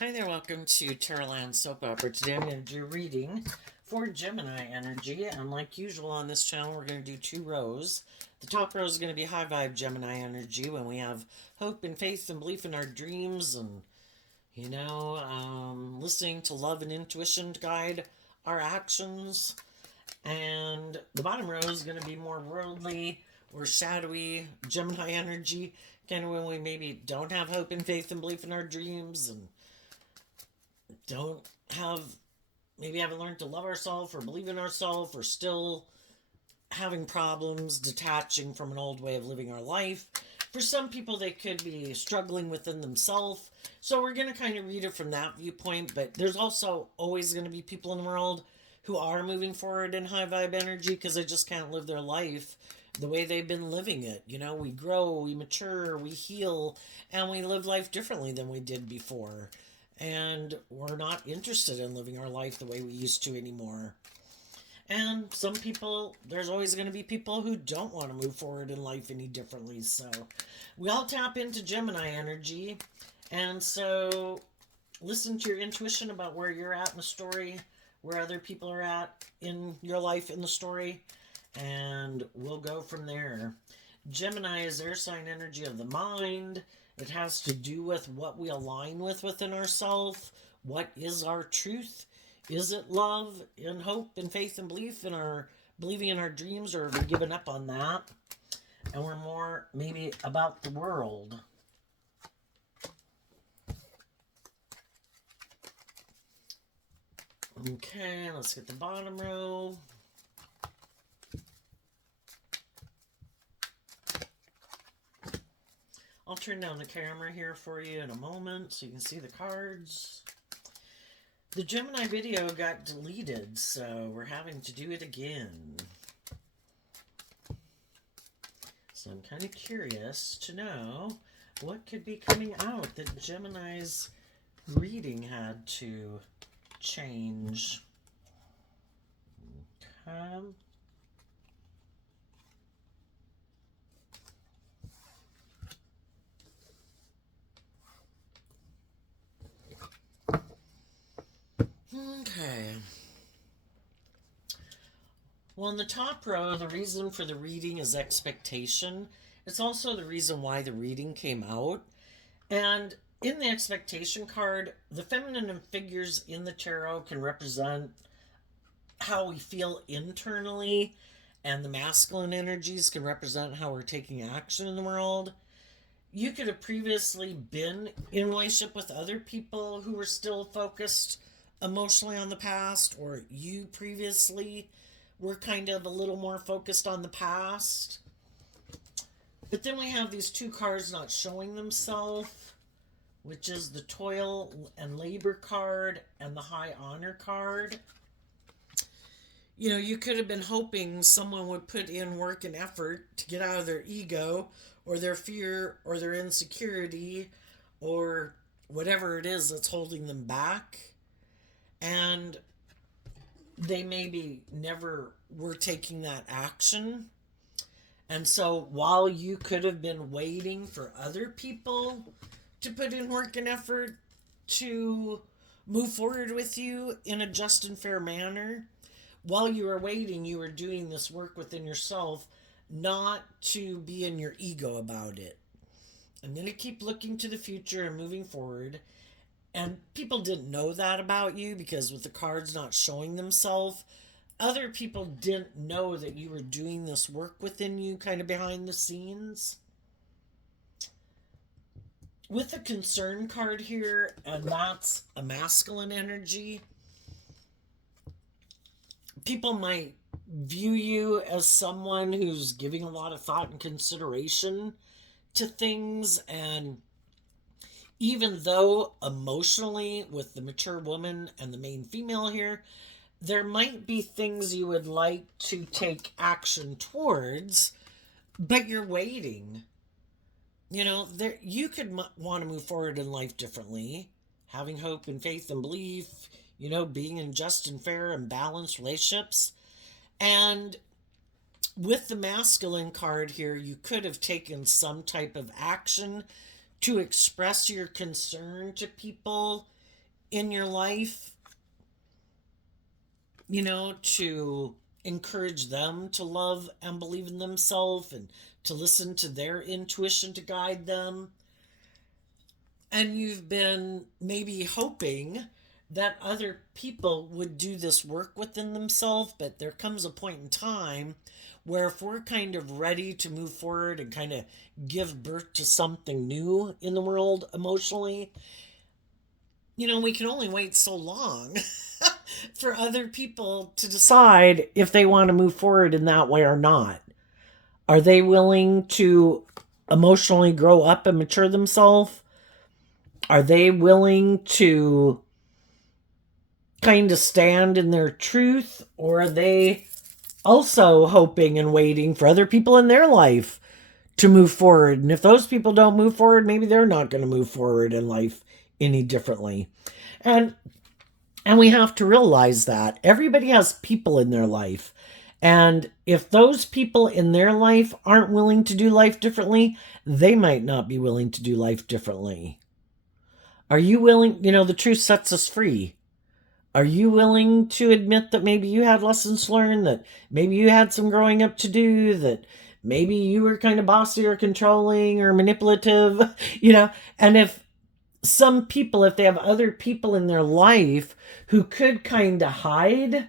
Hi there, welcome to Terraland Soap Opera. Today I'm going to do a reading for Gemini energy, and like usual on this channel, we're going to do two rows. The top row is going to be high vibe Gemini energy when we have hope and faith and belief in our dreams and, listening to love and intuition to guide our actions. And the bottom row is going to be more worldly or shadowy Gemini energy, kind of when we maybe don't have hope and faith and belief in our dreams and don't have maybe haven't learned to love ourselves or believe in ourselves or still having problems detaching from an old way of living our life. For some people, they could be struggling within themselves. So we're going to kind of read it from that viewpoint. But there's also always going to be people in the world who are moving forward in high vibe energy because they just can't live their life the way they've been living it. We grow, we mature, we heal, and we live life differently than we did before. And we're not interested in living our life the way we used to anymore. And some people, there's always going to be people who don't want to move forward in life any differently. So we all tap into Gemini energy. And so listen to your intuition about where you're at in the story, where other people are at in your life in the story. And we'll go from there. Gemini is air sign energy of the mind. It has to do with what we align with within ourselves. What is our truth? Is it love and hope and faith and belief in our believing in our dreams, or have we given up on that? And we're more maybe about the world. Okay, let's get the bottom row. I'll turn down the camera here for you in a moment so you can see the cards. The Gemini video got deleted, so we're having to do it again. So I'm kind of curious to know what could be coming out that Gemini's reading had to change. Okay. Okay. Well, in the top row, the reason for the reading is expectation. It's also the reason why the reading came out. And in the expectation card, the feminine figures in the tarot can represent how we feel internally, and the masculine energies can represent how we're taking action in the world. You could have previously been in a relationship with other people who were still focused emotionally on the past, or you previously were kind of a little more focused on the past. But then we have these two cards not showing themselves, which is the toil and labor card and the high honor card. You could have been hoping someone would put in work and effort to get out of their ego or their fear or their insecurity or whatever it is that's holding them back. And they maybe never were taking that action. And so while you could have been waiting for other people to put in work and effort to move forward with you in a just and fair manner, while you were waiting, you were doing this work within yourself, not to be in your ego about it. I'm going to keep looking to the future and moving forward. And people didn't know that about you because with the cards not showing themselves, other people didn't know that you were doing this work within you kind of behind the scenes. With the concern card here, and that's a masculine energy, people might view you as someone who's giving a lot of thought and consideration to things. And even though emotionally, with the mature woman and the main female here, there might be things you would like to take action towards, but you're waiting. You could want to move forward in life differently, having hope and faith and belief, being in just and fair and balanced relationships. And with the masculine card here, you could have taken some type of action to express your concern to people in your life, to encourage them to love and believe in themselves and to listen to their intuition to guide them. And you've been maybe hoping that other people would do this work within themselves, but there comes a point in time where if we're kind of ready to move forward and kind of give birth to something new in the world emotionally, we can only wait so long for other people to decide if they want to move forward in that way or not. Are they willing to emotionally grow up and mature themselves? Are they willing to kind of stand in their truth? Or are they also hoping and waiting for other people in their life to move forward? And if those people don't move forward, maybe they're not going to move forward in life any differently. And we have to realize that everybody has people in their life. And if those people in their life aren't willing to do life differently, they might not be willing to do life differently. Are you willing? The truth sets us free. Are you willing to admit that maybe you had lessons learned, that maybe you had some growing up to do, that maybe you were kind of bossy or controlling or manipulative, And if some people, if they have other people in their life who could kind of hide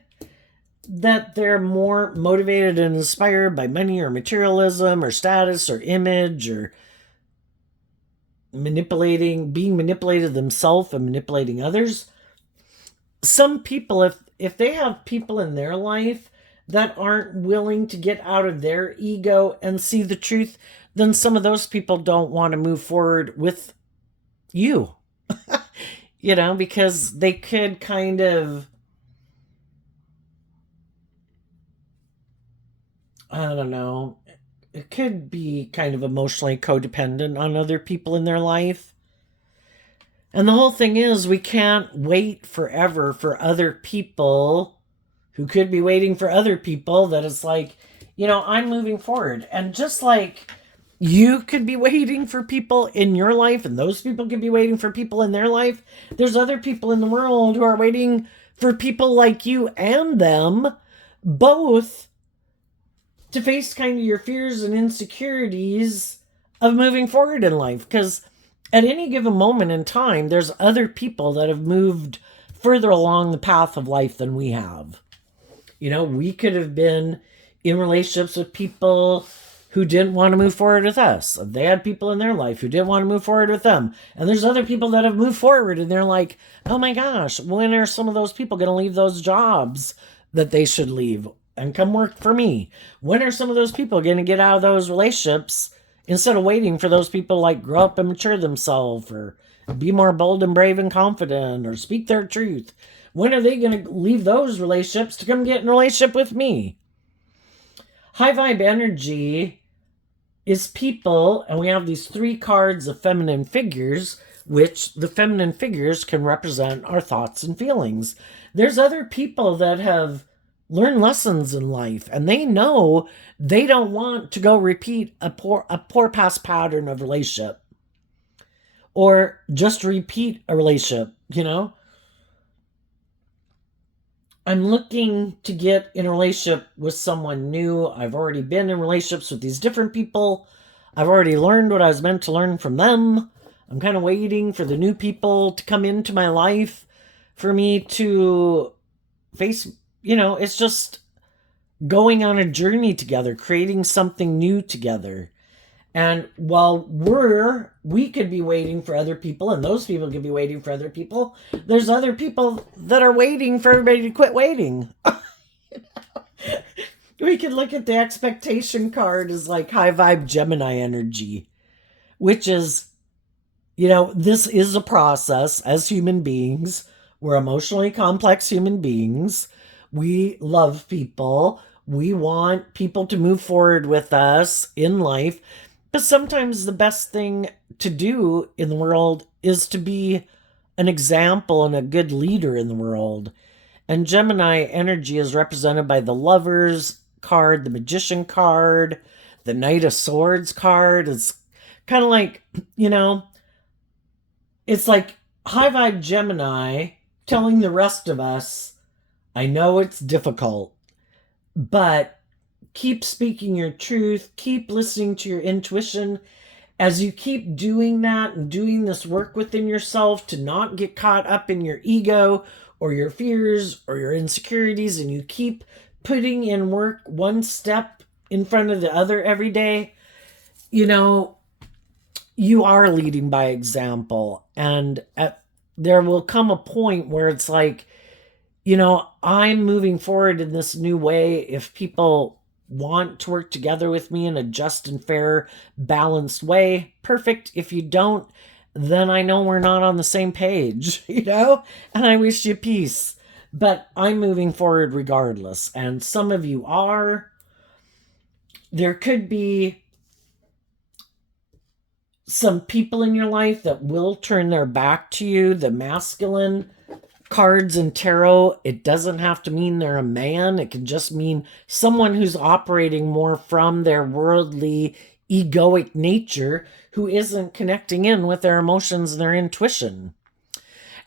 that they're more motivated and inspired by money or materialism or status or image or being manipulated themselves and manipulating others. Some people, if they have people in their life that aren't willing to get out of their ego and see the truth, then some of those people don't want to move forward with you, because they could kind of, I don't know, it could be kind of emotionally codependent on other people in their life. And the whole thing is, we can't wait forever for other people who could be waiting for other people. That it's like, I'm moving forward. And just like you could be waiting for people in your life, and those people could be waiting for people in their life, there's other people in the world who are waiting for people like you and them both to face kind of your fears and insecurities of moving forward in life. Because at any given moment in time, there's other people that have moved further along the path of life than we have. We could have been in relationships with people who didn't want to move forward with us. They had people in their life who didn't want to move forward with them. And there's other people that have moved forward and they're like, oh my gosh, when are some of those people going to leave those jobs that they should leave and come work for me? When are some of those people going to get out of those relationships instead of waiting for those people like grow up and mature themselves or be more bold and brave and confident or speak their truth? When are they going to leave those relationships to come get in a relationship with me? High vibe energy is people, and we have these 3 cards of feminine figures, which the feminine figures can represent our thoughts and feelings. There's other people that have learned lessons in life, and they know they don't want to go repeat a poor past pattern of relationship or just repeat a relationship. I'm looking to get in a relationship with someone new. I've already been in relationships with these different people. I've already learned what I was meant to learn from them. I'm kind of waiting for the new people to come into my life for me to face, it's just going on a journey together, creating something new together. And while we could be waiting for other people, and those people could be waiting for other people, there's other people that are waiting for everybody to quit waiting. We could look at the expectation card as like high vibe Gemini energy, which is, this is a process as human beings. We're emotionally complex human beings. We love people. We want people to move forward with us in life. But sometimes the best thing to do in the world is to be an example and a good leader in the world. And Gemini energy is represented by the Lovers card, the Magician card, the Knight of Swords card. It's kind of like, it's like high vibe Gemini telling the rest of us, I know it's difficult, but keep speaking your truth, keep listening to your intuition. As you keep doing that and doing this work within yourself to not get caught up in your ego or your fears or your insecurities, and you keep putting in work one step in front of the other every day, you know, you are leading by example. And there will come a point where it's like, I'm moving forward in this new way. If people want to work together with me in a just and fair, balanced way, perfect. If you don't, then I know we're not on the same page, and I wish you peace. But I'm moving forward regardless. And some of you are. There could be some people in your life that will turn their back to you. The masculine cards in tarot, it doesn't have to mean they're a man. It can just mean someone who's operating more from their worldly, egoic nature, who isn't connecting in with their emotions and their intuition.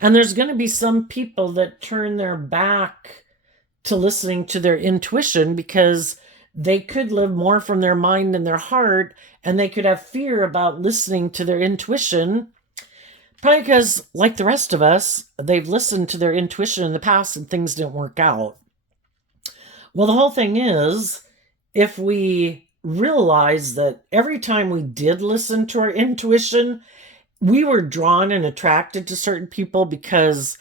And there's going to be some people that turn their back to listening to their intuition because they could live more from their mind and their heart, and they could have fear about listening to their intuition. Probably because, like the rest of us, they've listened to their intuition in the past and things didn't work out. Well, the whole thing is, if we realize that every time we did listen to our intuition, we were drawn and attracted to certain people because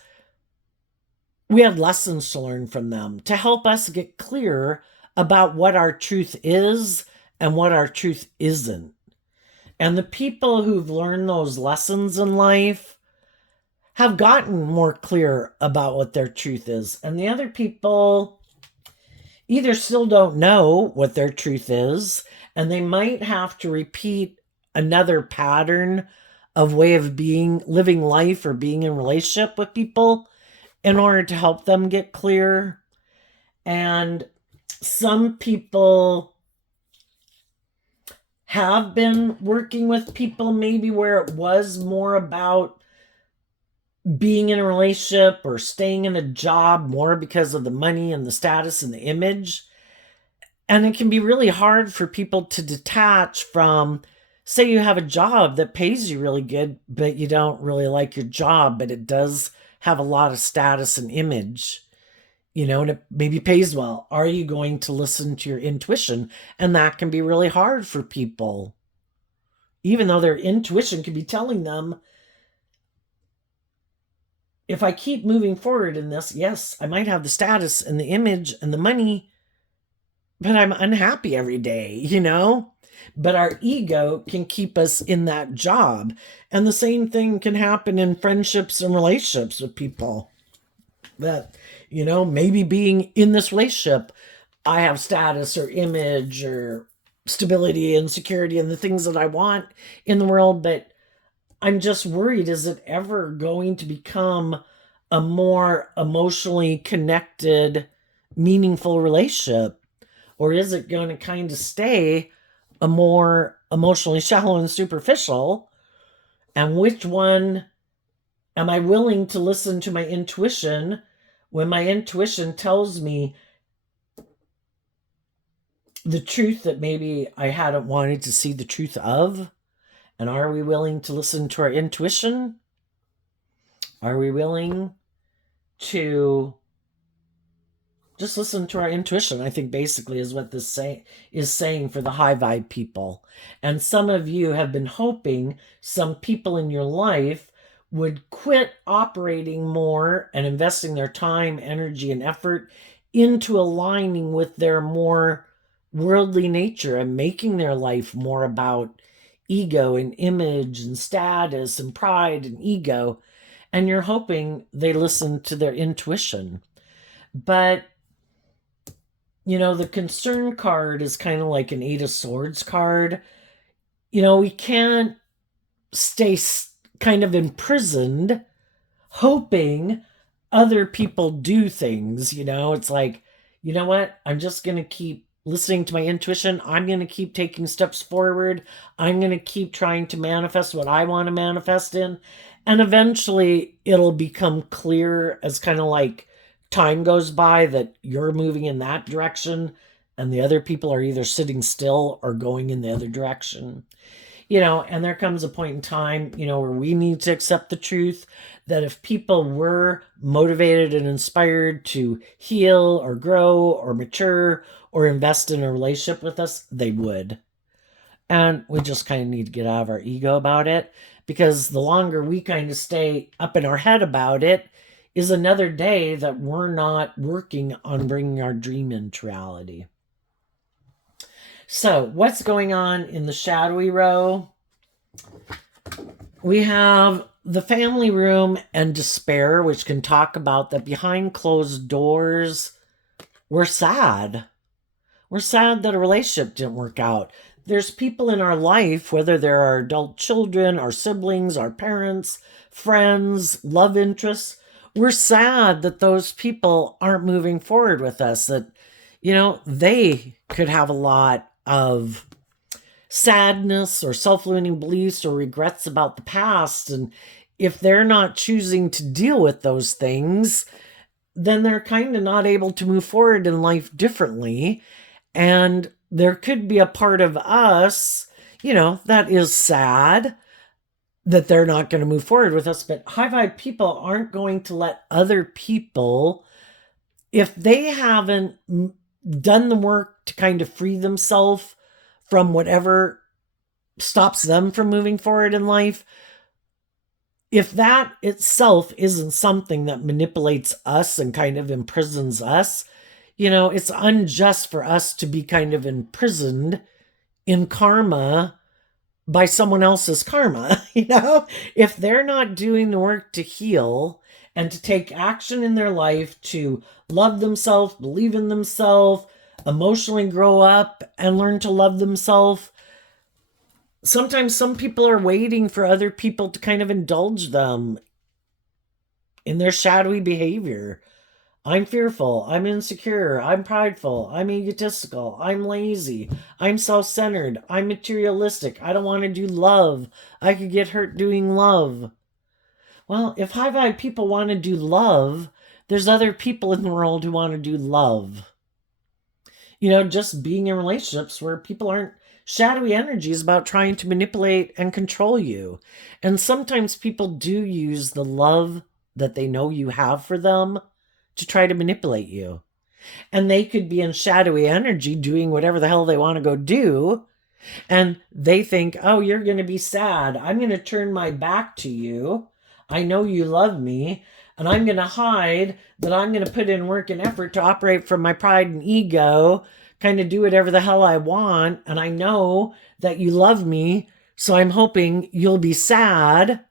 we had lessons to learn from them to help us get clear about what our truth is and what our truth isn't. And the people who've learned those lessons in life have gotten more clear about what their truth is. And the other people either still don't know what their truth is, and they might have to repeat another pattern of way of being, living life or being in relationship with people in order to help them get clear. And some people have been working with people maybe where it was more about being in a relationship or staying in a job more because of the money and the status and the image. And it can be really hard for people to detach from, say you have a job that pays you really good, but you don't really like your job, but it does have a lot of status and image, and it maybe pays well. Are you going to listen to your intuition? And that can be really hard for people, even though their intuition can be telling them, if I keep moving forward in this, yes, I might have the status and the image and the money, but I'm unhappy every day, But our ego can keep us in that job. And the same thing can happen in friendships and relationships with people. That, maybe being in this relationship, I have status or image or stability and security and the things that I want in the world, but I'm just worried, is it ever going to become a more emotionally connected, meaningful relationship? Or is it going to kind of stay a more emotionally shallow and superficial? And which one am I willing to listen to my intuition when my intuition tells me the truth that maybe I hadn't wanted to see the truth of? And are we willing to listen to our intuition? Are we willing to just listen to our intuition? I think basically is what this is saying for the high vibe people. And some of you have been hoping some people in your life would quit operating more and investing their time, energy, and effort into aligning with their more worldly nature and making their life more about ego and image and status and pride and ego. And you're hoping they listen to their intuition. But, the concern card is kind of like an 8 of Swords card. We can't stay kind of imprisoned hoping other people do things. It's like, you know what? I'm just going to keep listening to my intuition. I'm going to keep taking steps forward. I'm going to keep trying to manifest what I want to manifest in. And eventually it'll become clear as kind of like time goes by that you're moving in that direction and the other people are either sitting still or going in the other direction. And there comes a point in time, where we need to accept the truth that if people were motivated and inspired to heal or grow or mature or invest in a relationship with us, they would. And we just kind of need to get out of our ego about it, because the longer we kind of stay up in our head about it is another day that we're not working on bringing our dream into reality. So what's going on in the shadowy row? We have the family room and despair, which can talk about that behind closed doors, we're sad. We're sad that a relationship didn't work out. There's people in our life, whether they're our adult children, our siblings, our parents, friends, love interests. We're sad that those people aren't moving forward with us, that, they could have a lot of sadness or self-limiting beliefs or regrets about the past. And if they're not choosing to deal with those things, then they're kind of not able to move forward in life differently. And there could be a part of us, that is sad that they're not going to move forward with us. But high vibe people aren't going to let other people, if they haven't done the work to kind of free themselves from whatever stops them from moving forward in life, if that itself isn't something that manipulates us and kind of imprisons us, it's unjust for us to be kind of imprisoned in karma by someone else's karma. If they're not doing the work to heal and to take action in their life to love themselves, believe in themselves, emotionally grow up and learn to love themselves. Sometimes some people are waiting for other people to kind of indulge them in their shadowy behavior. I'm fearful, I'm insecure, I'm prideful, I'm egotistical, I'm lazy, I'm self-centered, I'm materialistic, I don't want to do love, I could get hurt doing love. Well, if high vibe people want to do love, there's other people in the world who want to do love. Just being in relationships where people aren't shadowy energies about trying to manipulate and control you. And sometimes people do use the love that they know you have for them to try to manipulate you. And they could be in shadowy energy doing whatever the hell they want to go do. And they think, oh, you're going to be sad. I'm going to turn my back to you. I know you love me. And I'm going to hide that I'm going to put in work and effort to operate from my pride and ego, kind of do whatever the hell I want. And I know that you love me. So I'm hoping you'll be sad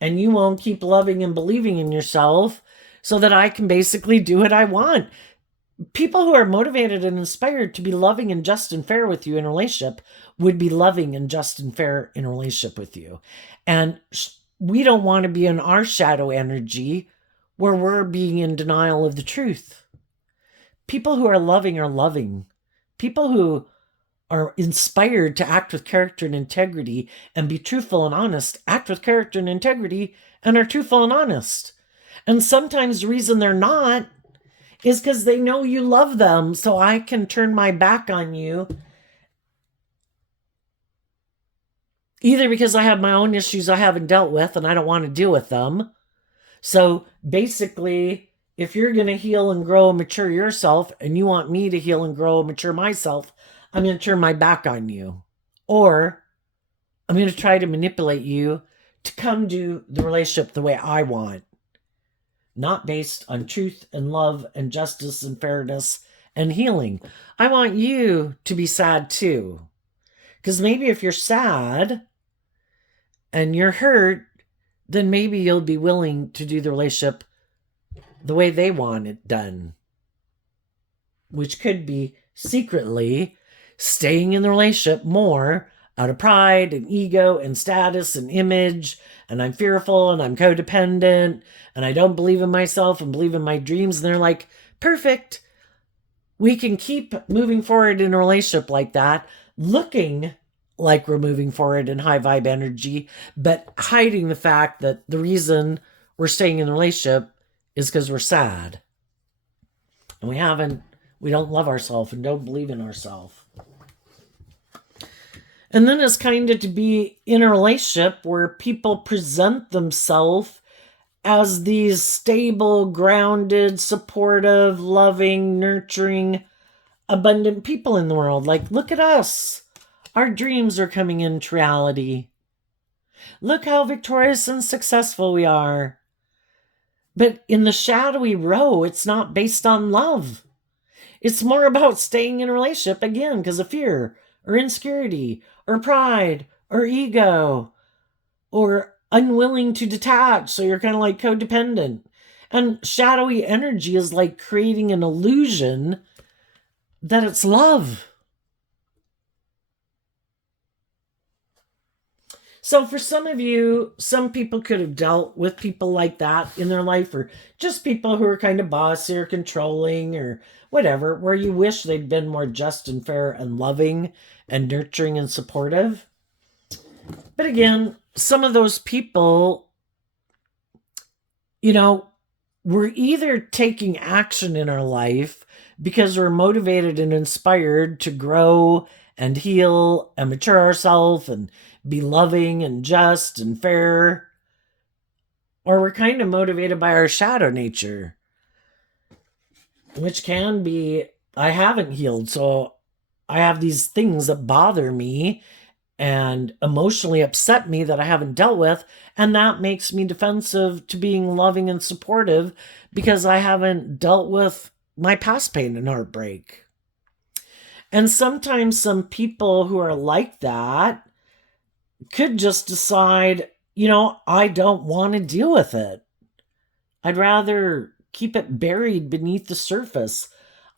and you won't keep loving and believing in yourself so that I can basically do what I want. People who are motivated and inspired to be loving and just and fair with you in a relationship would be loving and just and fair in a relationship with you. And we don't want to be in our shadow energy where we're being in denial of the truth. People who are loving. People who are inspired to act with character and integrity and be truthful and honest, act with character and integrity and are truthful and honest. And sometimes the reason they're not is because they know you love them, so I can turn my back on you. Either because I have my own issues I haven't dealt with and I don't want to deal with them. So basically, if you're going to heal and grow and mature yourself and you want me to heal and grow and mature myself, I'm going to turn my back on you. Or I'm going to try to manipulate you to come to the relationship the way I want. Not based on truth and love and justice and fairness and healing. I want you to be sad too. Because maybe if you're sad and you're hurt, then maybe you'll be willing to do the relationship the way they want it done. Which could be secretly staying in the relationship more out of pride and ego and status and image, and I'm fearful and I'm codependent and I don't believe in myself and believe in my dreams. And they're like, perfect. we can keep moving forward in a relationship like that, looking like we're moving forward in high vibe energy, but hiding the fact that the reason we're staying in the relationship is because we're sad. And we don't love ourselves and don't believe in ourselves. And then it's kind of to be in a relationship where people present themselves as these stable, grounded, supportive, loving, nurturing, abundant people in the world. Like, look at us. Our dreams are coming into reality. Look how victorious and successful we are. But in the shadowy row, it's not based on love. It's more about staying in a relationship, again, because of fear or insecurity or pride or ego or unwilling to detach. So you're kind of like codependent. And shadowy energy is like creating an illusion that it's love. So for some of you, some people could have dealt with people like that in their life, or just people who are kind of bossy or controlling or whatever, where you wish they'd been more just and fair and loving and nurturing and supportive. But again, some of those people, we're either taking action in our life because we're motivated and inspired to grow and heal and mature ourselves and be loving and just and fair, or we're kind of motivated by our shadow nature, which can be, I haven't healed, so I have these things that bother me and emotionally upset me that I haven't dealt with, and that makes me defensive to being loving and supportive because I haven't dealt with my past pain and heartbreak. And sometimes some people who are like that could just decide, I don't want to deal with it. I'd rather keep it buried beneath the surface.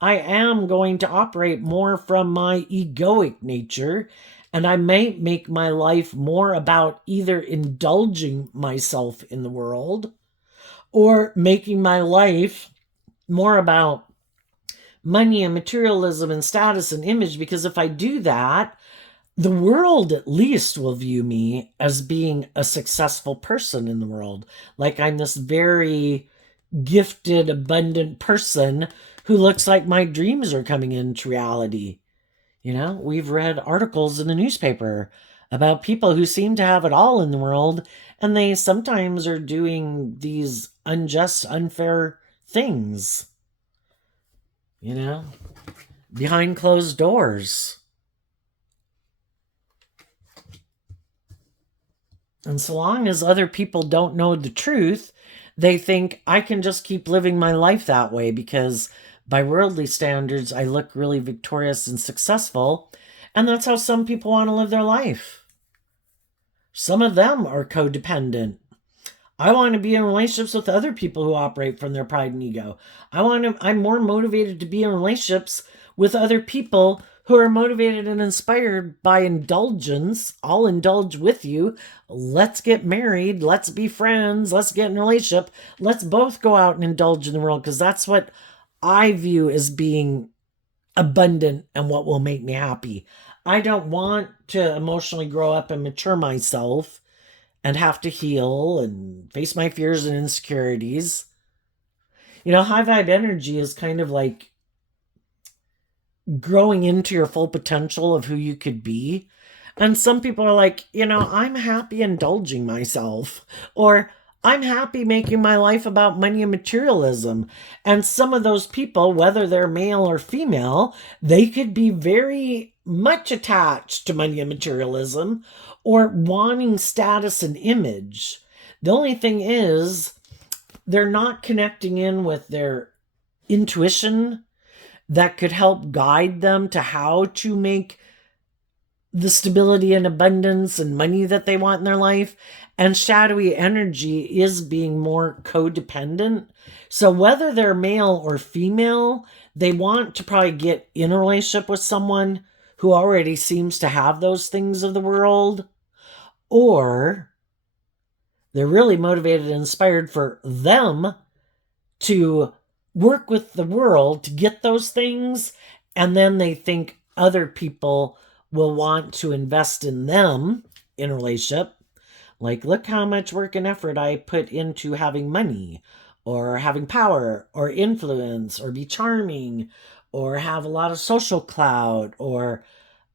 I am going to operate more from my egoic nature, and I may make my life more about either indulging myself in the world or making my life more about money and materialism and status and image, because if I do that, the world at least will view me as being a successful person in the world. Like I'm this very gifted, abundant person who looks like my dreams are coming into reality. We've read articles in the newspaper about people who seem to have it all in the world, and they sometimes are doing these unjust, unfair things, behind closed doors. And so long as other people don't know the truth, they think I can just keep living my life that way because by worldly standards, I look really victorious and successful. And that's how some people want to live their life. Some of them are codependent. I want to be in relationships with other people who operate from their pride and ego. I'm more motivated to be in relationships with other people who are motivated and inspired by indulgence. I'll indulge with you. Let's get married. Let's be friends. Let's get in a relationship. Let's both go out and indulge in the world, because that's what I view as being abundant and what will make me happy. I don't want to emotionally grow up and mature myself and have to heal and face my fears and insecurities. High vibe energy is kind of like growing into your full potential of who you could be. And some people are like, I'm happy indulging myself, or I'm happy making my life about money and materialism. And some of those people, whether they're male or female, they could be very much attached to money and materialism or wanting status and image. The only thing is, they're not connecting in with their intuition that could help guide them to how to make the stability and abundance and money that they want in their life. And shadowy energy is being more codependent. So whether they're male or female, they want to probably get in a relationship with someone who already seems to have those things of the world, or they're really motivated and inspired for them to work with the world to get those things, and then they think other people will want to invest in them in a relationship. Like, look how much work and effort I put into having money, or having power, or influence, or be charming, or have a lot of social clout, or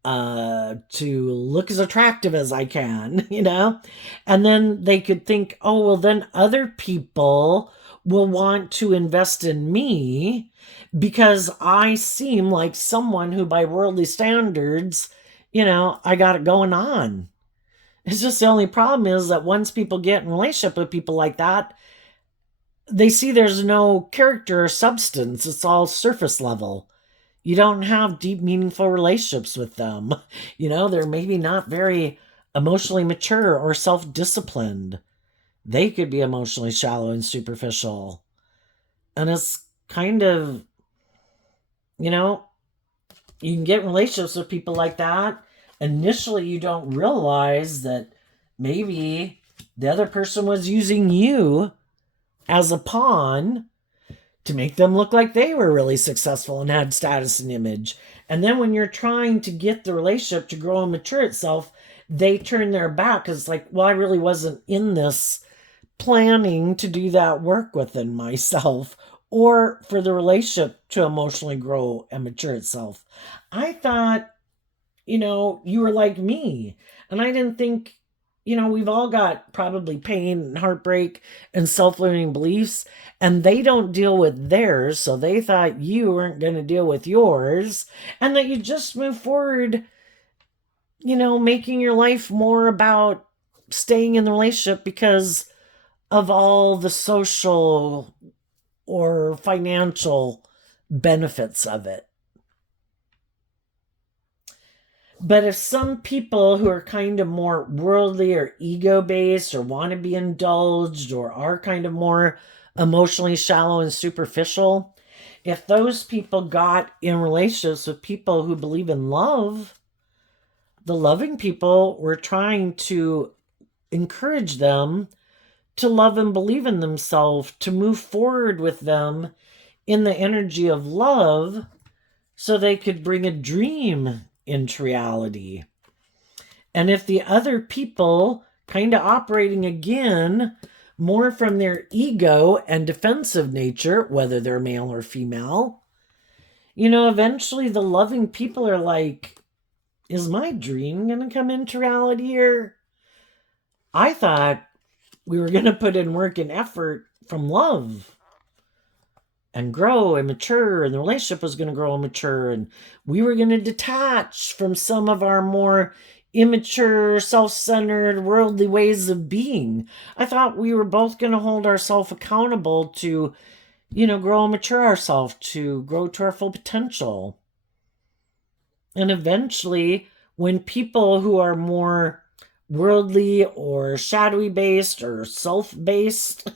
to look as attractive as I can, you know? And then they could think, oh, well, then other people will want to invest in me because I seem like someone who, by worldly standards, I got it going on. It's just the only problem is that once people get in relationship with people like that, they see there's no character or substance. It's all surface level. You don't have deep, meaningful relationships with them. They're maybe not very emotionally mature or self disciplined. They could be emotionally shallow and superficial. And it's kind of, you know, you can get in relationships with people like that. Initially, you don't realize that maybe the other person was using you as a pawn to make them look like they were really successful and had status and image. And then when you're trying to get the relationship to grow and mature itself, they turn their back because it's like, well, I really wasn't in this planning to do that work within myself or for the relationship to emotionally grow and mature itself. I thought, you were like me. And I didn't think, we've all got probably pain and heartbreak and self-limiting beliefs, and they don't deal with theirs. So they thought you weren't going to deal with yours, and that you just move forward, making your life more about staying in the relationship because of all the social or financial benefits of it. But if some people who are kind of more worldly or ego based or want to be indulged or are kind of more emotionally shallow and superficial, if those people got in relationships with people who believe in love, the loving people were trying to encourage them to love and believe in themselves, to move forward with them in the energy of love so they could bring a dream into reality. And if the other people kind of operating again more from their ego and defensive nature, whether they're male or female, eventually the loving people are like, is my dream going to come into reality here? I thought we were going to put in work and effort from love and grow and mature, and the relationship was going to grow and mature, and we were going to detach from some of our more immature, self-centered, worldly ways of being. I thought we were both going to hold ourselves accountable to, grow and mature ourselves, to grow to our full potential. And eventually, when people who are more worldly or shadowy based or self-based,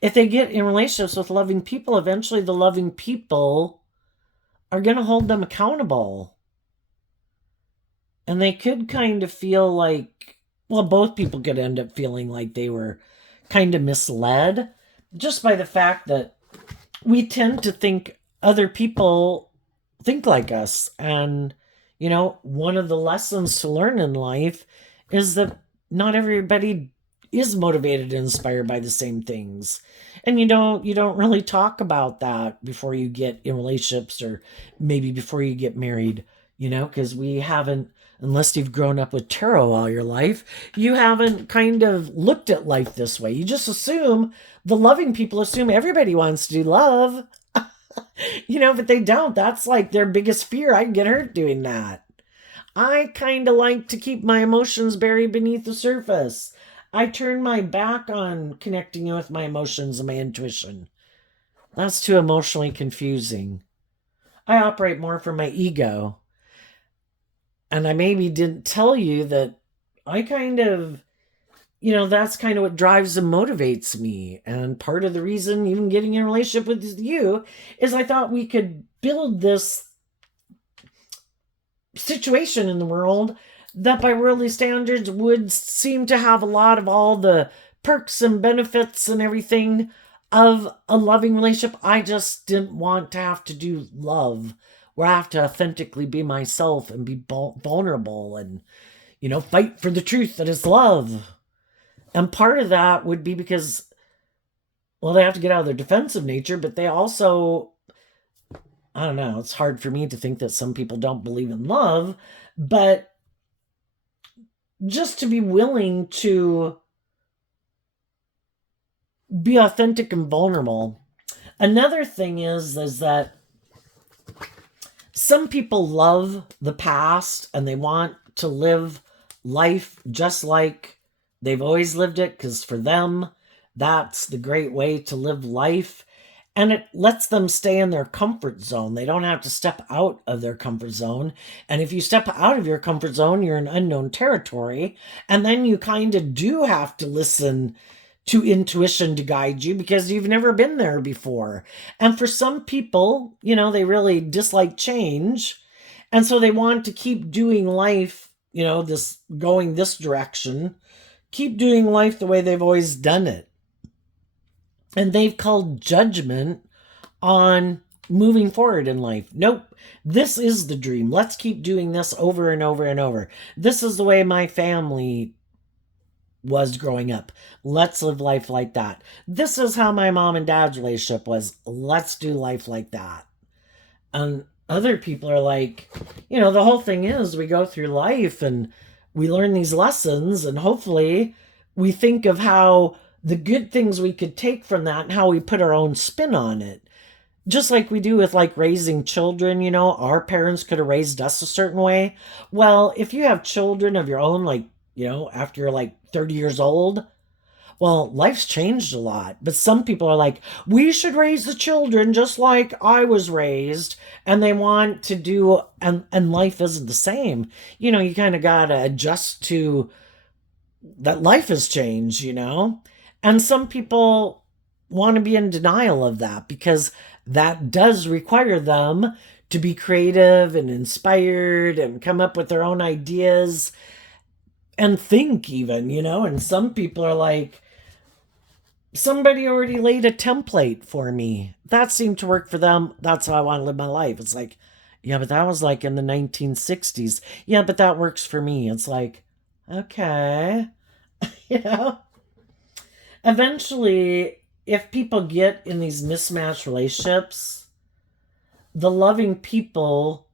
if they get in relationships with loving people, eventually the loving people are going to hold them accountable. And they could kind of feel like, well, both people could end up feeling like they were kind of misled just by the fact that we tend to think other people think like us. And, one of the lessons to learn in life is that not everybody is motivated and inspired by the same things. And you don't really talk about that before you get in relationships or maybe before you get married, because we haven't, unless you've grown up with tarot all your life, you haven't kind of looked at life this way. You just assume, the loving people assume everybody wants to do love, but they don't. That's like their biggest fear. I can get hurt doing that. I kind of like to keep my emotions buried beneath the surface. I turn my back on connecting with my emotions and my intuition. That's too emotionally confusing. I operate more from my ego. And I maybe didn't tell you that I kind of, that's kind of what drives and motivates me. And part of the reason even getting in a relationship with you is I thought we could build this situation in the world that by worldly standards would seem to have a lot of all the perks and benefits and everything of a loving relationship. I just didn't want to have to do love where I have to authentically be myself and be vulnerable and, fight for the truth that is love. And part of that would be because, well, they have to get out of their defensive nature, but they also, I don't know, it's hard for me to think that some people don't believe in love, but just to be willing to be authentic and vulnerable. Another thing is that some people love the past and they want to live life just like they've always lived it, because for them, that's the great way to live life. And it lets them stay in their comfort zone. They don't have to step out of their comfort zone. And if you step out of your comfort zone, you're in unknown territory. And then you kind of do have to listen to intuition to guide you because you've never been there before. And for some people, they really dislike change. And so they want to keep doing life, going this direction, keep doing life the way they've always done it. And they've called judgment on moving forward in life. Nope, this is the dream. Let's keep doing this over and over and over. This is the way my family was growing up. Let's live life like that. This is how my mom and dad's relationship was. Let's do life like that. And other people are like, the whole thing is we go through life and we learn these lessons, and hopefully we think of how the good things we could take from that and how we put our own spin on it. Just like we do with like raising children, our parents could have raised us a certain way. Well, if you have children of your own, like, after you're like 30 years old, well, life's changed a lot. But some people are like, we should raise the children just like I was raised. And they want to do, and life isn't the same. You kind of got to adjust to that life has changed, And some people want to be in denial of that because that does require them to be creative and inspired and come up with their own ideas and think even, and some people are like, somebody already laid a template for me. That seemed to work for them. That's how I want to live my life. It's like, yeah, but that was like in the 1960s. Yeah, but that works for me. It's like, okay, Eventually, if people get in these mismatched relationships, the loving people,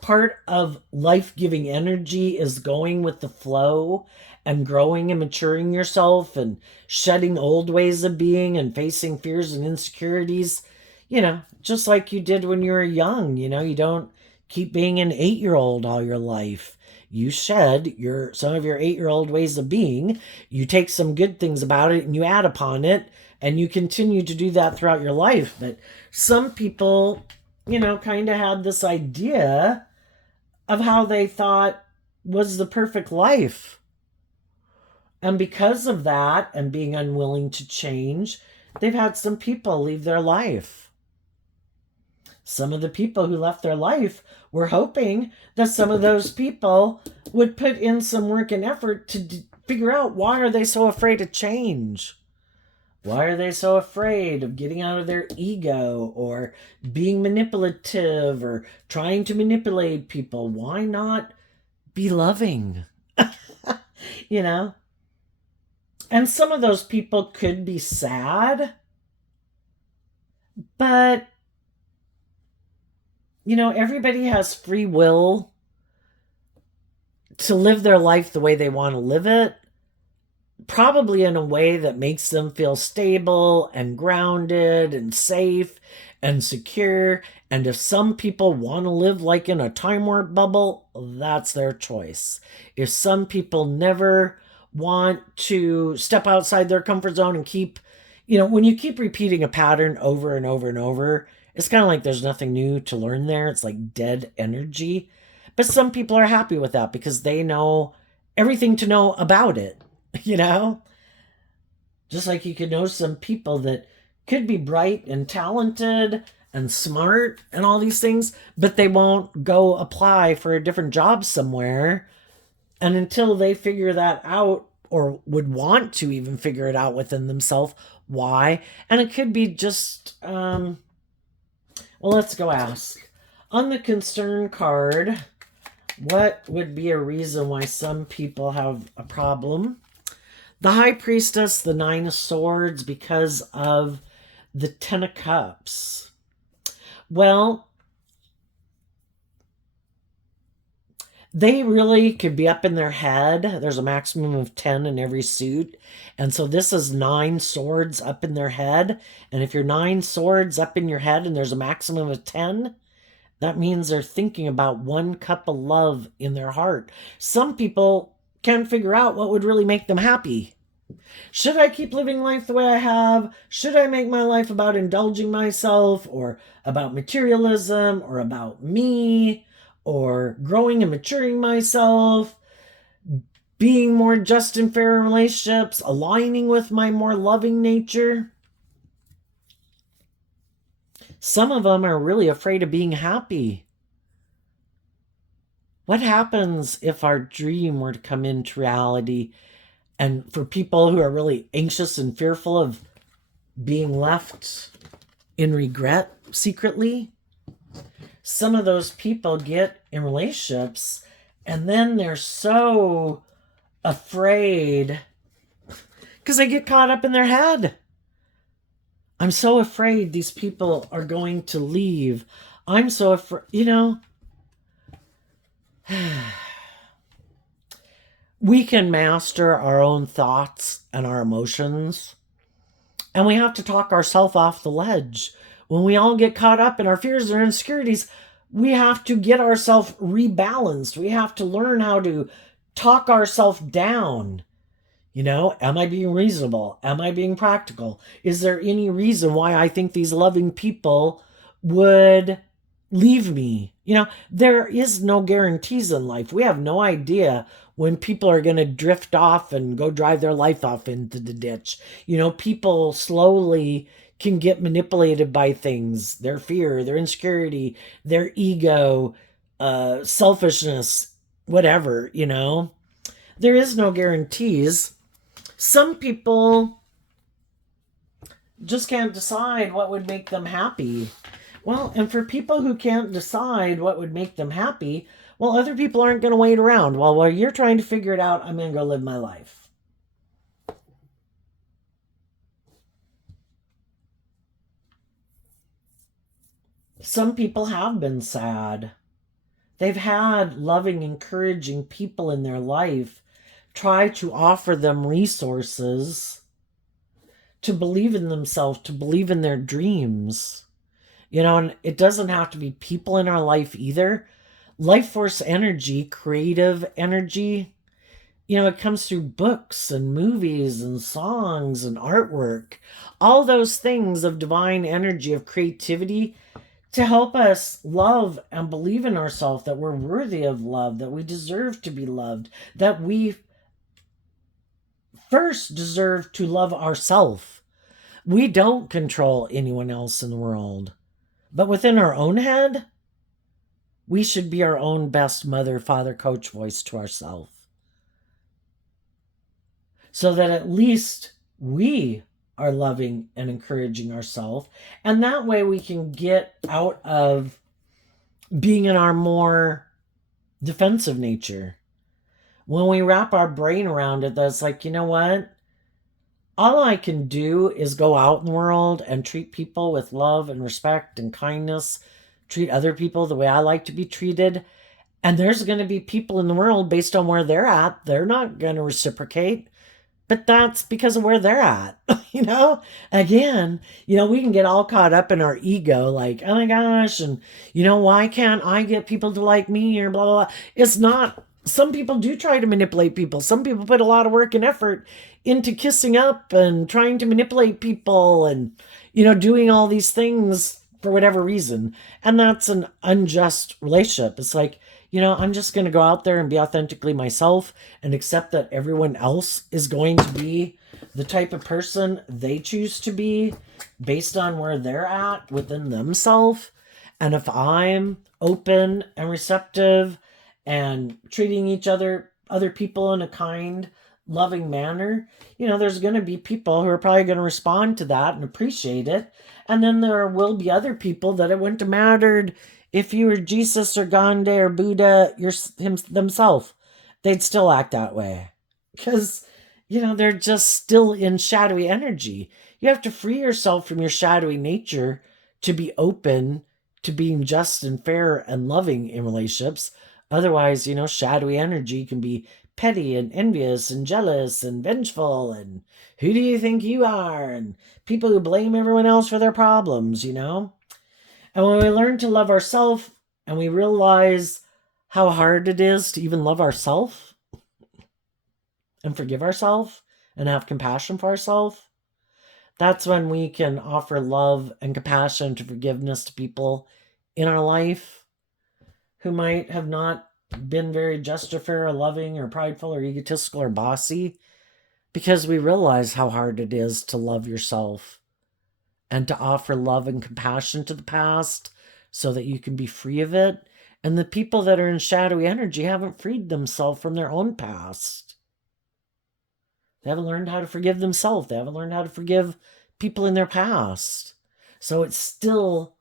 part of life-giving energy is going with the flow and growing and maturing yourself and shedding old ways of being and facing fears and insecurities, just like you did when you were young. You don't keep being an 8-year-old all your life. You shed some of your 8-year-old ways of being. You take some good things about it and you add upon it, and you continue to do that throughout your life. But some people, kind of had this idea of how they thought was the perfect life. And because of that and being unwilling to change, they've had some people leave their life. Some of the people who left their life were hoping that some of those people would put in some work and effort to figure out, why are they so afraid of change? Why are they so afraid of getting out of their ego or being manipulative or trying to manipulate people? Why not be loving? And some of those people could be sad, but everybody has free will to live their life the way they want to live it, probably in a way that makes them feel stable and grounded and safe and secure. And if some people want to live like in a time warp bubble, that's their choice. If some people never want to step outside their comfort zone and keep, when you keep repeating a pattern over and over and over, it's kind of like there's nothing new to learn there. It's like dead energy. But some people are happy with that because they know everything to know about it, Just like you could know some people that could be bright and talented and smart and all these things, but they won't go apply for a different job somewhere. And until they figure that out, or would want to even figure it out within themselves. Why? And it could be just, well, let's go ask. On the concern card, what would be a reason why some people have a problem? The High Priestess, the Nine of Swords, because of the Ten of Cups. Well, they really could be up in their head. There's a maximum of 10 in every suit. And so this is 9 swords up in their head. And if you're 9 swords up in your head and there's a maximum of 10, that means they're thinking about one cup of love in their heart. Some people can't figure out what would really make them happy. Should I keep living life the way I have? Should I make my life about indulging myself, or about materialism, or about me, or growing and maturing myself, being more just and fair in relationships, aligning with my more loving nature? Some of them are really afraid of being happy. What happens if our dream were to come into reality? And for people who are really anxious and fearful of being left in regret secretly, some of those people get in relationships and then they're so afraid because they get caught up in their head. I'm so afraid these people are going to leave. I'm so afraid, we can master our own thoughts and our emotions. And we have to talk ourselves off the ledge. When we all get caught up in our fears and insecurities, we have to get ourselves rebalanced. We have to learn how to talk ourselves down. Am I being reasonable? Am I being practical? Is there any reason why I think these loving people would leave me? There is no guarantees in life. We have no idea when people are going to drift off and go drive their life off into the ditch. People slowly can get manipulated by things, their fear, their insecurity, their ego, selfishness, whatever, There is no guarantees. Some people just can't decide what would make them happy. Well, and for people who can't decide what would make them happy, well, other people aren't going to wait around. Well, while you're trying to figure it out, I'm going to go live my life. Some people have been sad. They've had loving, encouraging people in their life try to offer them resources to believe in themselves, to believe in their dreams. And it doesn't have to be people in our life either. Life force energy, creative energy, it comes through books and movies and songs and artwork. All those things of divine energy, of creativity, to help us love and believe in ourselves, that we're worthy of love, that we deserve to be loved, that we first deserve to love ourselves. We don't control anyone else in the world. But within our own head, we should be our own best mother, father, coach voice to ourselves. So that at least we are loving and encouraging ourselves. And that way we can get out of being in our more defensive nature. When we wrap our brain around it, that's like, what? All I can do is go out in the world and treat people with love and respect and kindness, treat other people the way I like to be treated. And there's going to be people in the world based on where they're at. They're not going to reciprocate. But that's because of where they're at, Again, we can get all caught up in our ego, like, oh my gosh, and, why can't I get people to like me, or blah, blah, blah. It's not, some people do try to manipulate people. Some people put a lot of work and effort into kissing up and trying to manipulate people and, doing all these things for whatever reason. And that's an unjust relationship. It's like, I'm just going to go out there and be authentically myself and accept that everyone else is going to be the type of person they choose to be based on where they're at within themselves. And if I'm open and receptive and treating other people in a kind, loving manner, there's going to be people who are probably going to respond to that and appreciate it. And then there will be other people that it wouldn't have mattered if you were Jesus or Gandhi or Buddha themselves. They'd still act that way. Because, they're just still in shadowy energy. You have to free yourself from your shadowy nature to be open to being just and fair and loving in relationships. Otherwise, shadowy energy can be petty and envious and jealous and vengeful and who do you think you are? And people who blame everyone else for their problems. And when we learn to love ourselves and we realize how hard it is to even love ourselves and forgive ourselves and have compassion for ourselves, that's when we can offer love and compassion to forgiveness to people in our life who might have not been very just or fair or loving or prideful or egotistical or bossy, because we realize how hard it is to love yourself and to offer love and compassion to the past so that you can be free of it. And the people that are in shadowy energy haven't freed themselves from their own past. They haven't learned how to forgive themselves. They haven't learned how to forgive people in their past. So it still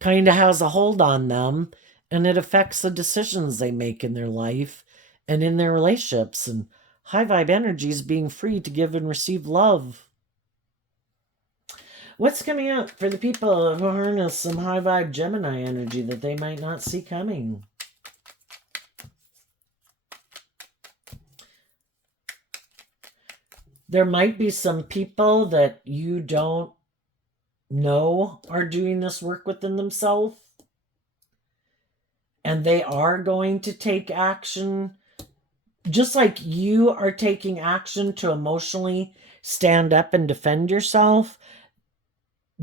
kind of has a hold on them, and it affects the decisions they make in their life and in their relationships. And high vibe energy is being free to give and receive love. What's coming up for the people who harness some high vibe Gemini energy that they might not see coming? There might be some people that you don't know are doing this work within themselves, and they are going to take action, just like you are taking action to emotionally stand up and defend yourself,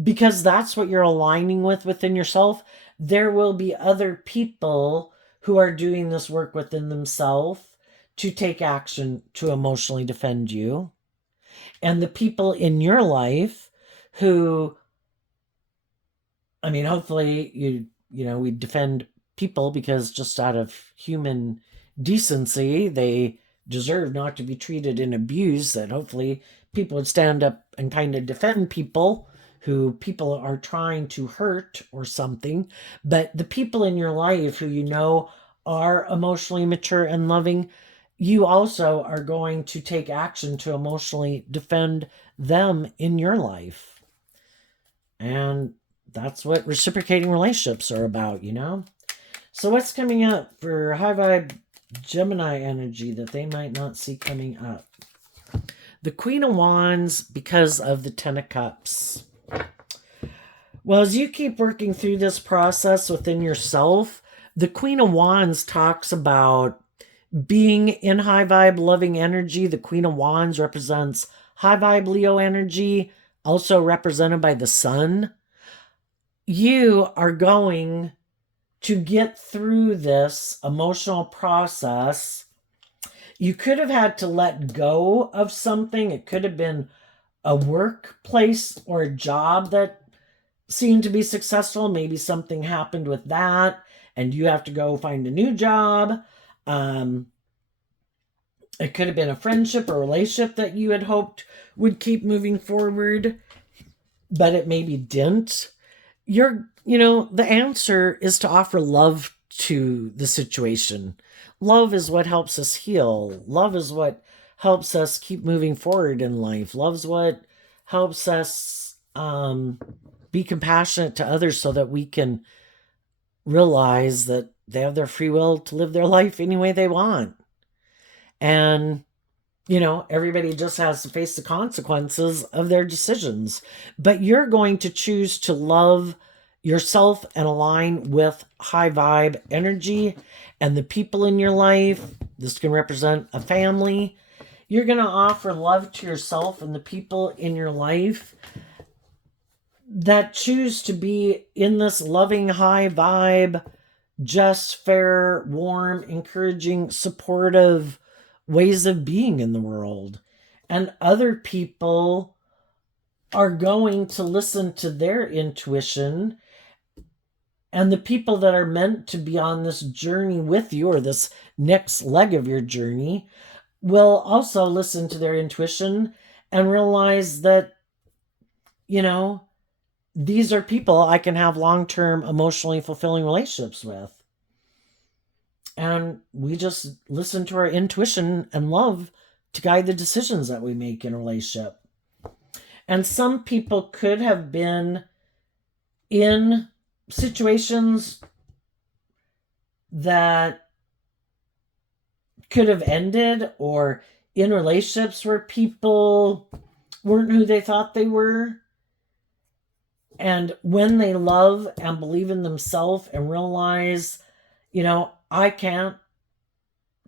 because that's what you're aligning with within yourself. There will be other people who are doing this work within themselves to take action to emotionally defend you. And the people in your life who, hopefully we defend people because just out of human decency, they deserve not to be treated and abused, that hopefully people would stand up and kind of defend people who people are trying to hurt or something. But the people in your life who are emotionally mature and loving, you also are going to take action to emotionally defend them in your life. And that's what reciprocating relationships are about, So what's coming up for high vibe Gemini energy that they might not see coming up? The Queen of Wands, because of the Ten of Cups. Well, as you keep working through this process within yourself, the Queen of Wands talks about being in high vibe loving energy. The Queen of Wands represents high vibe Leo energy, also represented by the sun. You are going to get through this emotional process. You could have had to let go of something. It could have been a workplace or a job that seemed to be successful. Maybe something happened with that and you have to go find a new job. It could have been a friendship or relationship that you had hoped would keep moving forward, but it maybe didn't. The answer is to offer love to the situation. Love is what helps us heal. Love is what helps us keep moving forward in life. Love's what helps us be compassionate to others so that we can realize that they have their free will to live their life any way they want. And, everybody just has to face the consequences of their decisions. But you're going to choose to love yourself and align with high vibe energy and the people in your life. This can represent a family. You're going to offer love to yourself and the people in your life that choose to be in this loving high vibe, just, fair, warm, encouraging, supportive ways of being in the world. And other people are going to listen to their intuition. And the people that are meant to be on this journey with you, or this next leg of your journey, will also listen to their intuition and realize that, you know, these are people I can have long-term emotionally fulfilling relationships with. And we just listen to our intuition and love to guide the decisions that we make in a relationship. And some people could have been in situations that could have ended, or in relationships where people weren't who they thought they were. And when they love and believe in themselves and realize, I can't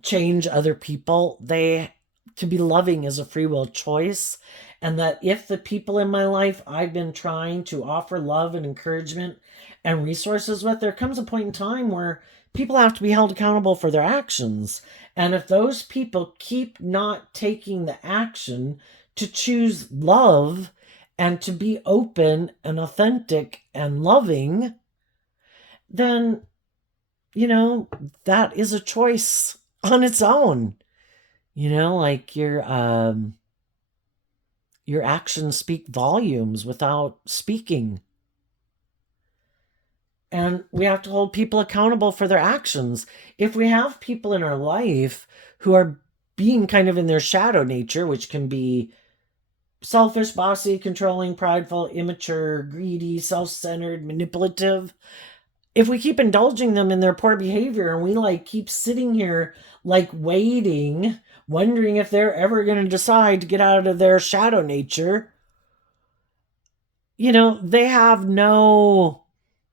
change other people, to be loving is a free will choice. And that if the people in my life I've been trying to offer love and encouragement and resources with, there comes a point in time where people have to be held accountable for their actions. And if those people keep not taking the action to choose love and to be open and authentic and loving, then, that is a choice on its own. Like your actions speak volumes without speaking. And we have to hold people accountable for their actions. If we have people in our life who are being kind of in their shadow nature, which can be selfish, bossy, controlling, prideful, immature, greedy, self-centered, manipulative, if we keep indulging them in their poor behavior and we keep sitting here waiting, wondering if they're ever going to decide to get out of their shadow nature, they have no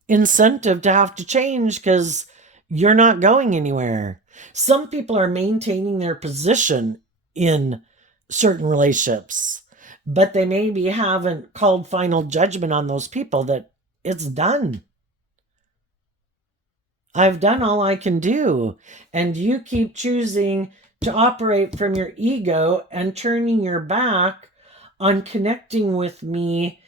incentive to have to change because you're not going anywhere. Some people are maintaining their position in certain relationships, but they maybe haven't called final judgment on those people that it's done. I've done all I can do. And you keep choosing to operate from your ego and turning your back on connecting with me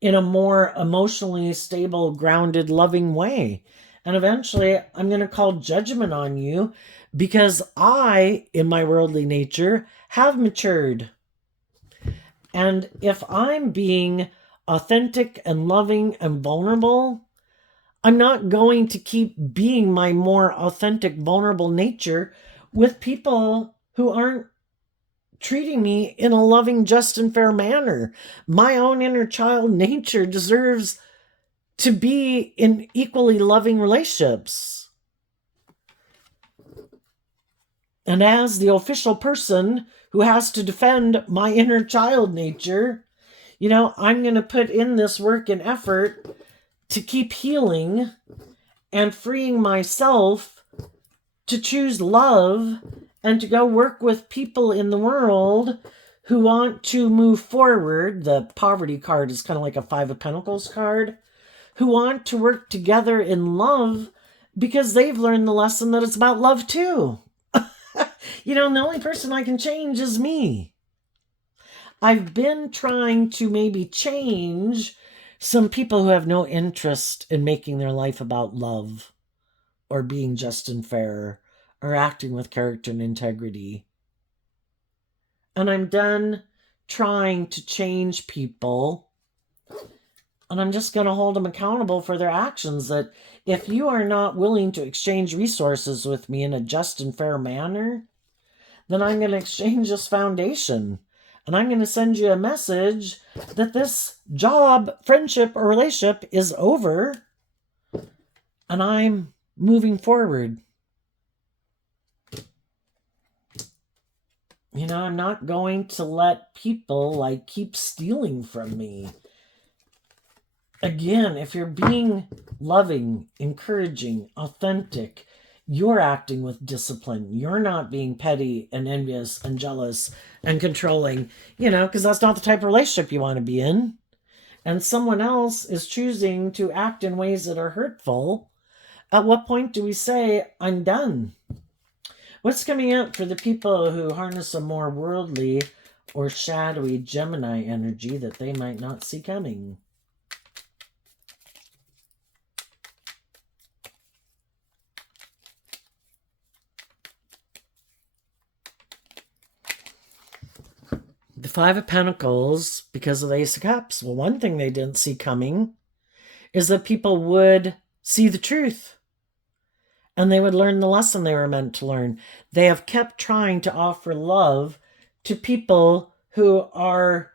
in a more emotionally stable, grounded, loving way. And eventually I'm going to call judgment on you because I, in my worldly nature, have matured. And if I'm being authentic and loving and vulnerable, I'm not going to keep being my more authentic, vulnerable nature with people who aren't treating me in a loving, just, and fair manner. My own inner child nature deserves to be in equally loving relationships. And as the official person who has to defend my inner child nature, I'm going to put in this work and effort to keep healing and freeing myself to choose love and to go work with people in the world who want to move forward. The poverty card is kind of like a 5 of Pentacles card, who want to work together in love because they've learned the lesson that it's about love too. And the only person I can change is me. I've been trying to maybe change some people who have no interest in making their life about love or being just and fair or acting with character and integrity. And I'm done trying to change people. And I'm just going to hold them accountable for their actions. That if you are not willing to exchange resources with me in a just and fair manner, then I'm going to exchange this foundation. And I'm going to send you a message that this job, friendship, or relationship is over. And I'm moving forward. I'm not going to let people keep stealing from me. Again, if you're being loving, encouraging, authentic, you're acting with discipline. You're not being petty and envious and jealous and controlling, because that's not the type of relationship you want to be in. And someone else is choosing to act in ways that are hurtful. At what point do we say, I'm done? What's coming up for the people who harness a more worldly or shadowy Gemini energy that they might not see coming? Five of Pentacles, because of the Ace of Cups. Well, one thing they didn't see coming is that people would see the truth and they would learn the lesson they were meant to learn. They have kept trying to offer love to people who are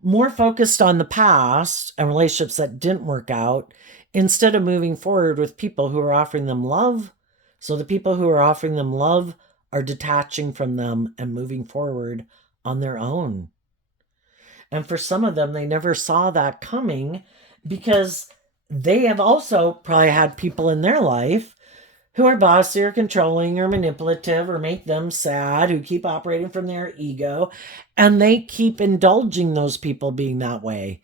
more focused on the past and relationships that didn't work out instead of moving forward with people who are offering them love. So the people who are offering them love are detaching from them and moving forward on their own. And for some of them, they never saw that coming because they have also probably had people in their life who are bossy or controlling or manipulative or make them sad, who keep operating from their ego, and they keep indulging those people being that way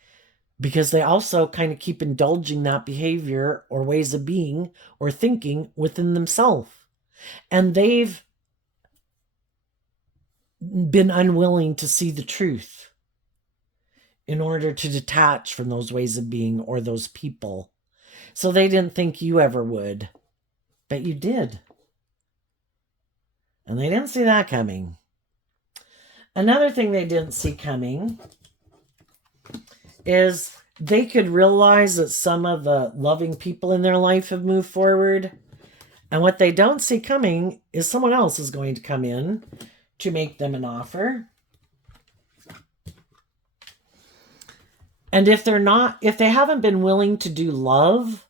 because they also kind of keep indulging that behavior or ways of being or thinking within themselves. And they've been unwilling to see the truth in order to detach from those ways of being or those people. So they didn't think you ever would, but you did. And they didn't see that coming. Another thing they didn't see coming is they could realize that some of the loving people in their life have moved forward. And what they don't see coming is someone else is going to come in to make them an offer. And if they haven't been willing to do love,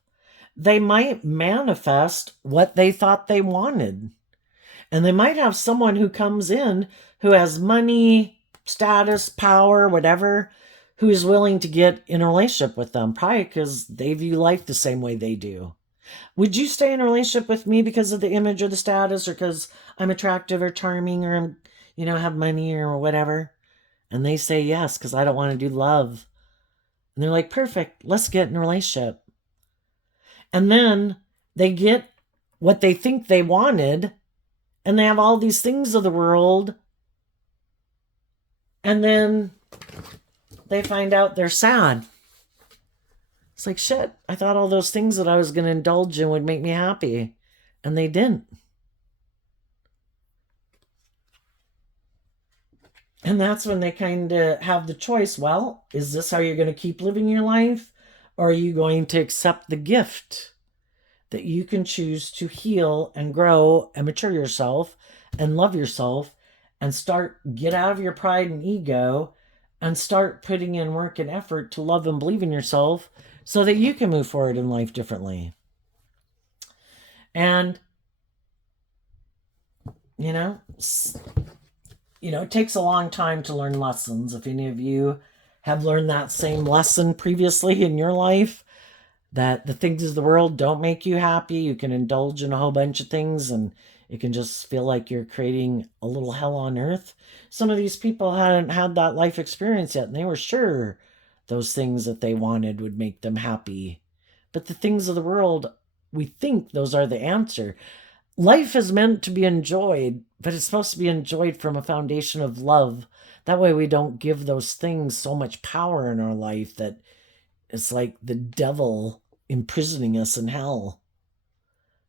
they might manifest what they thought they wanted. And they might have someone who comes in who has money, status, power, whatever, who is willing to get in a relationship with them, probably because they view life the same way they do. Would you stay in a relationship with me because of the image or the status, or because I'm attractive or charming, or I'm, have money or whatever? And they say yes, because I don't want to do love. And they're like, perfect, let's get in a relationship. And then they get what they think they wanted, and they have all these things of the world, and then they find out they're sad. It's like, shit, I thought all those things that I was going to indulge in would make me happy, and they didn't. And that's when they kind of have the choice, well, is this how you're going to keep living your life? Or are you going to accept the gift that you can choose to heal and grow and mature yourself and love yourself and get out of your pride and ego and start putting in work and effort to love and believe in yourself so that you can move forward in life differently? And, it takes a long time to learn lessons. If any of you have learned that same lesson previously in your life, that the things of the world don't make you happy, you can indulge in a whole bunch of things and it can just feel like you're creating a little hell on earth. Some of these people hadn't had that life experience yet, and they were sure those things that they wanted would make them happy. But the things of the world, we think those are the answer. Life is meant to be enjoyed, but it's supposed to be enjoyed from a foundation of love. That way we don't give those things so much power in our life that it's like the devil imprisoning us in hell.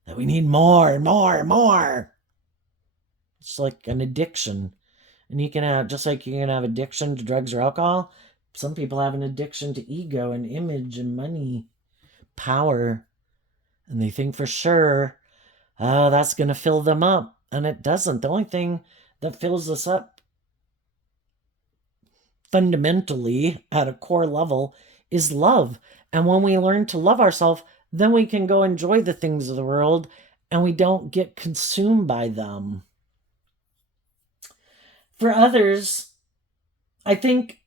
That we need more and more and more. It's like an addiction. And you can have, just like you can have addiction to drugs or alcohol, some people have an addiction to ego and image and money, power. And they think for sure, that's going to fill them up. And it doesn't. The only thing that fills us up fundamentally at a core level is love. And when we learn to love ourselves, then we can go enjoy the things of the world and we don't get consumed by them. For others, I think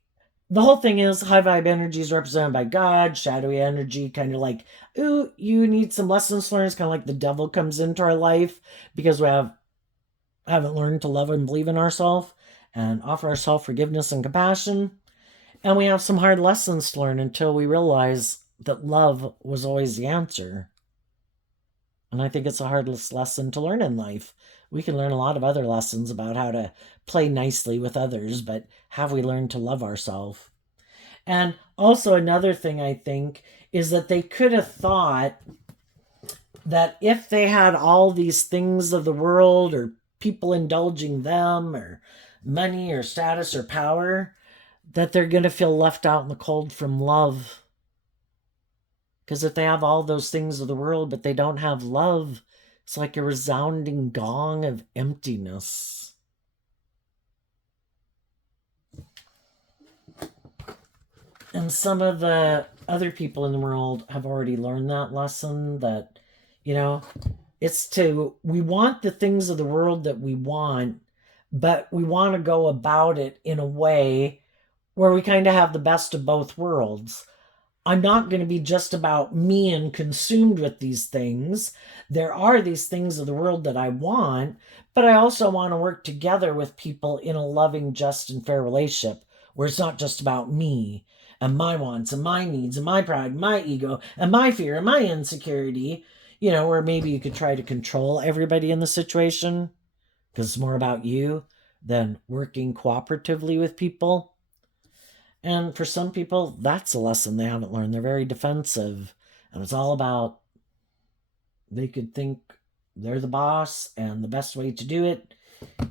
the whole thing is high vibe energy is represented by God, shadowy energy, kind of like, ooh, you need some lessons learned. It's kind of like the devil comes into our life because we haven't learned to love and believe in ourselves and offer ourselves forgiveness and compassion. And we have some hard lessons to learn until we realize that love was always the answer. And I think it's a hard lesson to learn in life. We can learn a lot of other lessons about how to play nicely with others, but have we learned to love ourselves? And also another thing I think is that they could have thought that if they had all these things of the world or people indulging them or money or status or power, that they're going to feel left out in the cold from love. Because if they have all those things of the world, but they don't have love, it's like a resounding gong of emptiness. And some of the other people in the world have already learned that lesson, that, you know, we want the things of the world that we want, but we want to go about it in a way where we kind of have the best of both worlds. I'm not going to be just about me and consumed with these things. There are these things of the world that I want, but I also want to work together with people in a loving, just, and fair relationship where it's not just about me and my wants and my needs and my pride and my ego and my fear and my insecurity, where maybe you could try to control everybody in the situation because it's more about you than working cooperatively with people. And for some people, that's a lesson they haven't learned. They're very defensive. And it's all about, they could think they're the boss, and the best way to do it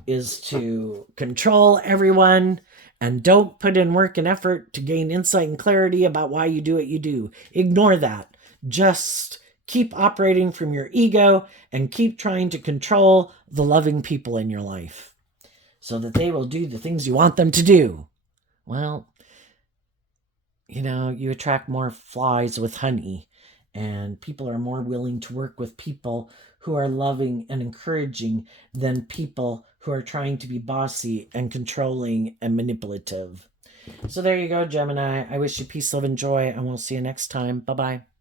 is to control everyone and don't put in work and effort to gain insight and clarity about why you do what you do. Ignore that. Just keep operating from your ego and keep trying to control the loving people in your life so that they will do the things you want them to do. Well, you attract more flies with honey, and people are more willing to work with people who are loving and encouraging than people who are trying to be bossy and controlling and manipulative. So there you go, Gemini. I wish you peace, love, and joy, and we'll see you next time. Bye-bye.